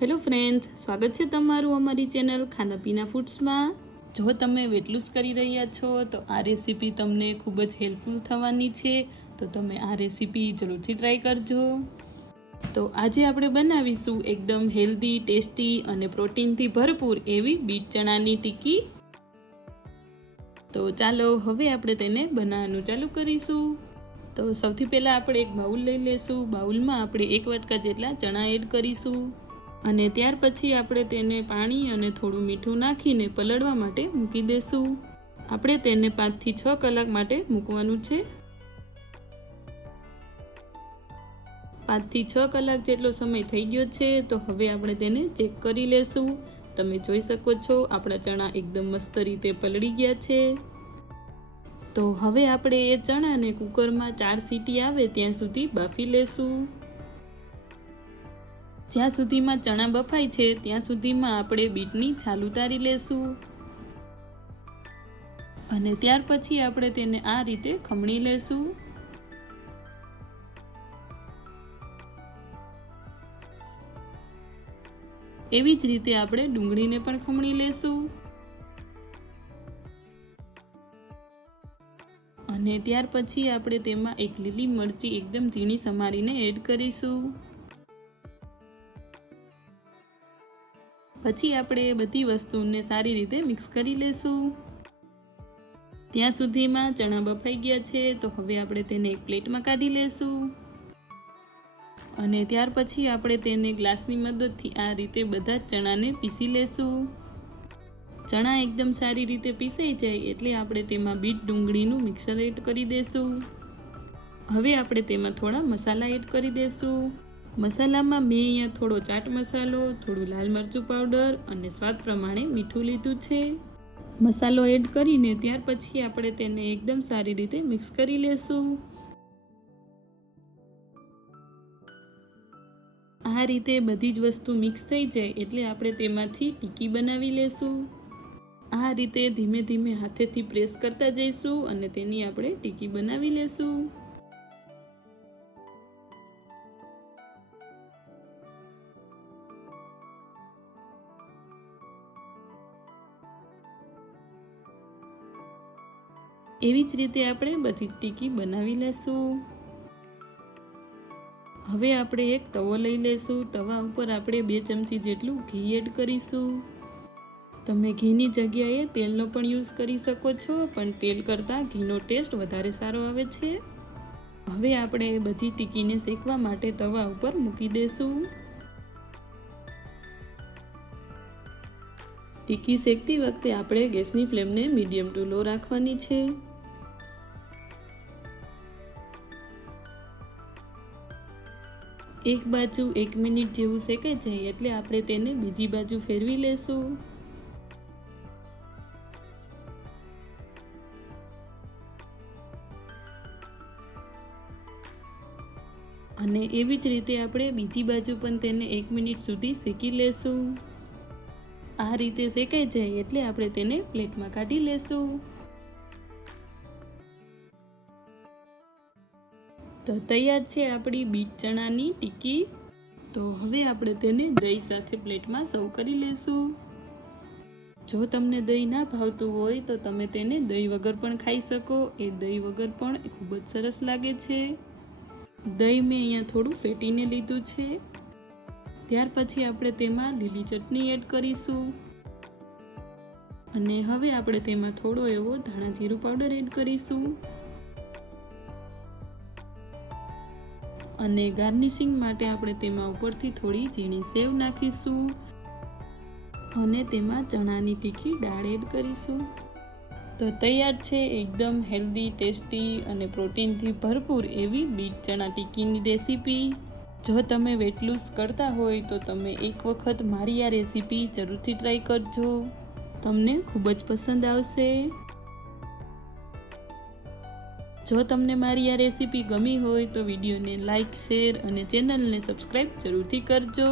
Hello friends, સ્વાગત છે તમારું અમારી ચેનલ ખાના પીના ફૂડ્સમાં। જો તમે વેટ લૂઝ કરી રહ્યા છો તો આ રેસીપી તમને ખૂબ જ હેલ્પફુલ થવાની છે, તો તમે આ રેસીપી જરૂરથી ટ્રાય કરજો। તો આજે આપણે બનાવીશું એકદમ હેલ્ધી, ટેસ્ટી અને પ્રોટીનથી ભરપૂર એવી બીટ ચણાની ટિક્કી। તો ચાલો હવે આપણે તેને બનાવવાનું ચાલુ કરીશું। તો સૌથી પહેલાં આપણે એક બાઉલ લઈ લેશું। બાઉલમાં આપણે 1 વાટકા જેટલા ચણા એડ કરીશું અને ત્યાર પછી આપણે તેને પાણી અને થોડું મીઠું નાખીને પલળવા માટે મૂકી દેશું। આપણે તેને 5 થી 6 કલાક માટે મૂકવાનું છે। 5 થી 6 કલાક જેટલો સમય થઈ ગયો છે, તો હવે આપણે તેને ચેક કરી લેશું। તમે જોઈ શકો છો આપણા ચણા એકદમ મસ્ત રીતે પલળી ગયા છે। તો હવે આપણે એ ચણાને કુકરમાં 4 સીટી આવે ત્યાં સુધી બાફી લેશું। જ્યાં સુધીમાં ચણા બફાય છે ત્યાં સુધીમાં આપણે બીટની છાલ ઉતારી લેશું અને ત્યાર પછી આપણે તેને આ રીતે ખમણી લેશું। એવી જ રીતે આપણે ડુંગળીને પણ ખમણી લેશું અને ત્યાર પછી આપણે તેમાં એક લીલી મરચી એકદમ ઝીણી સમારીને એડ કરીશું। પછી આપણે બધી વસ્તુને સારી રીતે મિક્સ કરી લેશું। ત્યાં સુધીમાં ચણા બફાઈ ગયા છે, તો હવે આપણે તેને એક પ્લેટમાં કાઢી લેશું અને ત્યાર પછી આપણે તેને ગ્લાસની મદદથી આ રીતે બધા જ ચણાને પીસી લેશું। ચણા એકદમ સારી રીતે પીસાઈ જાય એટલે આપણે તેમાં બીટ ડુંગળીનું મિક્સર એડ કરી દેશું। હવે આપણે તેમાં થોડા મસાલા એડ કરી દેશું। મસાલામાં મેં અહીંયા થોડો ચાટ મસાલો, થોડું લાલ મરચું પાવડર અને સ્વાદ પ્રમાણે મીઠું લીધું છે। મસાલો એડ કરીને ત્યાર પછી આપણે તેને એકદમ સારી રીતે મિક્સ કરી લેશું। આ રીતે બધી જ વસ્તુ મિક્સ થઈ જાય એટલે આપણે તેમાંથી ટિક્કી બનાવી લેશું। આ રીતે ધીમે ધીમે હાથેથી પ્રેસ કરતા જઈશું અને તેની આપણે ટિક્કી બનાવી લેશું। એવી જ રીતે આપણે બધી ટિક્કી બનાવી લેશું। હવે આપણે એક તવો લઈ લેશું। તવા ઉપર આપણે 2 ચમચી જેટલું ઘી એડ કરીશું। તમે ઘીની જગ્યાએ તેલનો પણ યુઝ કરી શકો છો, પણ તેલ કરતાં ઘીનો ટેસ્ટ વધારે સારો આવે છે। હવે આપણે બધી ટિક્કીને શેકવા માટે તવા ઉપર મૂકી દેશું। ટિક્કી શેકતી વખતે આપણે ગેસની ફ્લેમને મીડિયમ ટુ લો રાખવાની છે। એક બાજુ 1 મિનિટ જેવું શેકાઈ જાય એટલે આપણે તેને બીજી બાજુ ફેરવી લેશું। અને એવી જ રીતે આપણે બીજી બાજુ પણ તેને 1 મિનિટ સુધી શેકી લેશું। આ રીતે શેકાઈ જાય એટલે આપણે તેને પ્લેટમાં કાઢી લેશું। તો તૈયાર છે આપણી બીટ ચણાની ટિક્કી। તો હવે આપણે તેને દહીં સાથે પ્લેટમાં સર્વ કરી લેશું। જો તમને દહીં ના ભાવતું હોય તો તમે તેને દહીં વગર પણ ખાઈ શકો। એ દહીં વગર પણ ખૂબ જ સરસ લાગે છે। દહીં મેં અહીંયા થોડું ફેટીને લીધું છે। ત્યાર પછી આપણે તેમાં લીલી ચટણી એડ કરીશું અને હવે આપણે તેમાં થોડો એવો ધાણા જીરું પાવડર એડ કરીશું અને ગાર્નિશિંગ માટે આપણે તેમાં ઉપરથી થોડી ઝીણી સેવ નાખીશું અને તેમાં ચણાની તીખી દાળ એડ કરીશું। તો તૈયાર છે એકદમ હેલ્ધી, ટેસ્ટી અને પ્રોટીનથી ભરપૂર એવી બીટ ચણા ટિક્કીની રેસીપી। જો તમે વેટ લૂઝ કરતા હોય તો તમે એક વખત મારી આ રેસીપી જરૂરથી ટ્રાય કરજો, તમને ખૂબ જ પસંદ આવશે। જો તમને મારી આ રેસીપી ગમી હોય તો વિડીયોને લાઈક, શેર અને ચેનલને સબસ્ક્રાઈબ જરૂરથી કરજો।